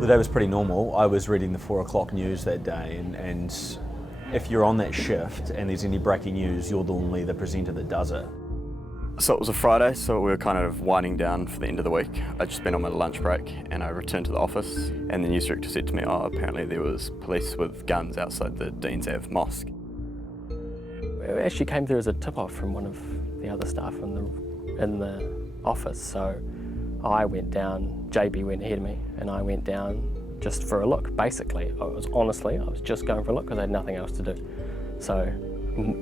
The day was pretty normal. I was reading the 4 o'clock news that day, and if you're on that shift and there's any breaking news, you're normally the presenter that does it. So it was a Friday, so we were kind of winding down for the end of the week. I'd just been on my lunch break and I returned to the office, and the news director said to me, oh, apparently there was police with guns outside the Dean's Ave Mosque. It actually came through as a tip-off from one of the other staff in the office, so I went down, JB went ahead of me, and I went down just for a look, basically. I was just going for a look because I had nothing else to do. So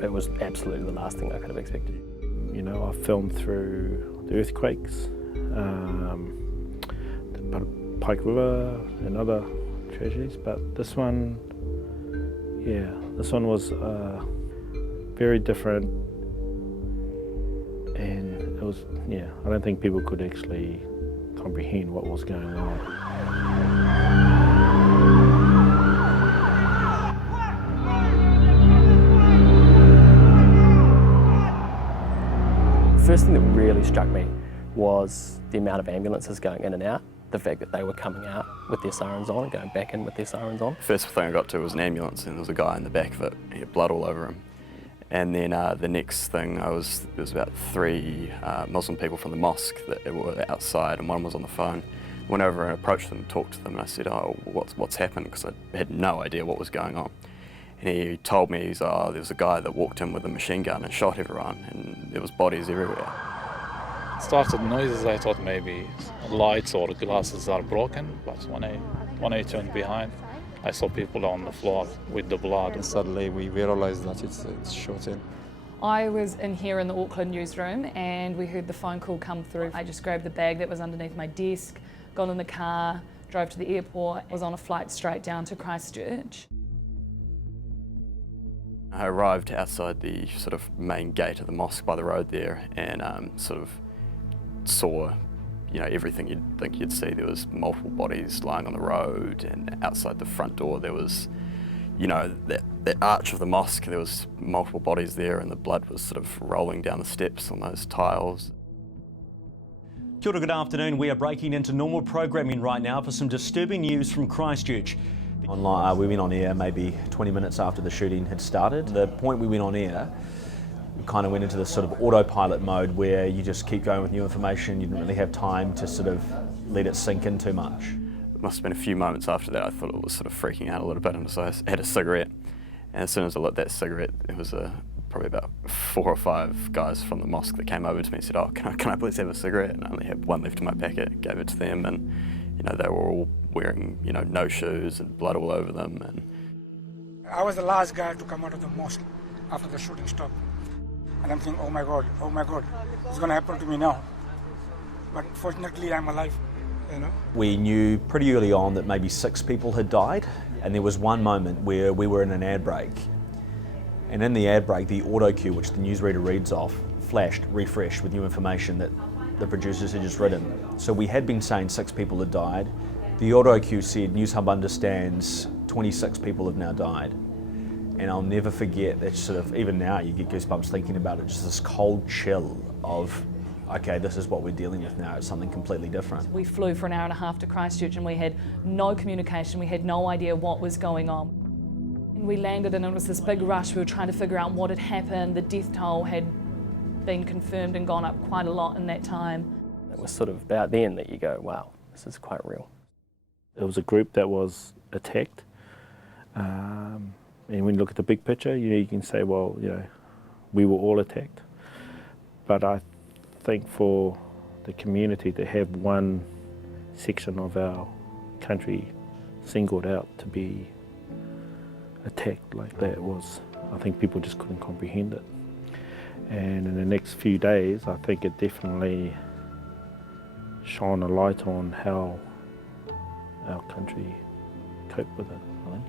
it was absolutely the last thing I could have expected. You know, I filmed through the earthquakes, the Pike River and other tragedies, but this one, yeah, this one was very different, and it was, yeah, I don't think people could actually comprehend what was going on. The first thing that really struck me was the amount of ambulances going in and out, the fact that they were coming out with their sirens on and going back in with their sirens on. First thing I got to was an ambulance, and there was a guy in the back of it. He had blood all over him. And then the next thing, there was about 3 Muslim people from the mosque that were outside, and one was on the phone. I went over and approached them, talked to them, and I said, oh, what's happened? Because I had no idea what was going on. And he told me, there was a guy that walked in with a machine gun and shot everyone, and there was bodies everywhere. Started noises, I thought maybe lights or glasses are broken, but when I turned behind, I saw people on the floor with the blood. And suddenly we realised that it's shooting. I was in here in the Auckland newsroom and we heard the phone call come through. I just grabbed the bag that was underneath my desk, got in the car, drove to the airport, was on a flight straight down to Christchurch. I arrived outside the sort of main gate of the mosque by the road there, and sort of saw, you know, everything you'd think you'd see. There was multiple bodies lying on the road, and outside the front door there was, you know, that arch of the mosque, there was multiple bodies there, and the blood was sort of rolling down the steps on those tiles. Kia ora, good afternoon. We are breaking into normal programming right now for some disturbing news from Christchurch. Online, we went on air maybe 20 minutes after the shooting had started. The point we went on air, we kind of went into this sort of autopilot mode where you just keep going with new information. You didn't really have time to sort of let it sink in too much. It must have been a few moments after that I thought it was sort of freaking out a little bit, and so I had a cigarette. And as soon as I lit that cigarette, it was probably about 4 or 5 guys from the mosque that came over to me and said, oh, can I please have a cigarette? And I only had one left in my packet, gave it to them, and you know, they were all wearing, you know, no shoes and blood all over them. And I was the last guy to come out of the mosque after the shooting stopped. And I'm thinking, oh my God, it's gonna happen to me now. But fortunately, I'm alive, you know. We knew pretty early on that maybe 6 people had died, and there was one moment where we were in an ad break. And in the ad break, the auto cue, which the newsreader reads off, flashed, refreshed with new information that the producers had just written. So we had been saying 6 people had died. The auto cue said, Newshub understands 26 people have now died. And I'll never forget that sort of, even now you get goosebumps thinking about it, just this cold chill of, okay, this is what we're dealing with now, it's something completely different. We flew for an hour and a half to Christchurch and we had no communication, we had no idea what was going on. And we landed and it was this big rush, we were trying to figure out what had happened, the death toll had been confirmed and gone up quite a lot in that time. It was sort of about then that you go, wow, this is quite real. There was a group that was attacked, and when you look at the big picture, you know, you can say, well, you know, we were all attacked. But I think for the community to have one section of our country singled out to be attacked like that was, I think people just couldn't comprehend it. And in the next few days, I think it definitely shone a light on how our country coped with it, I think.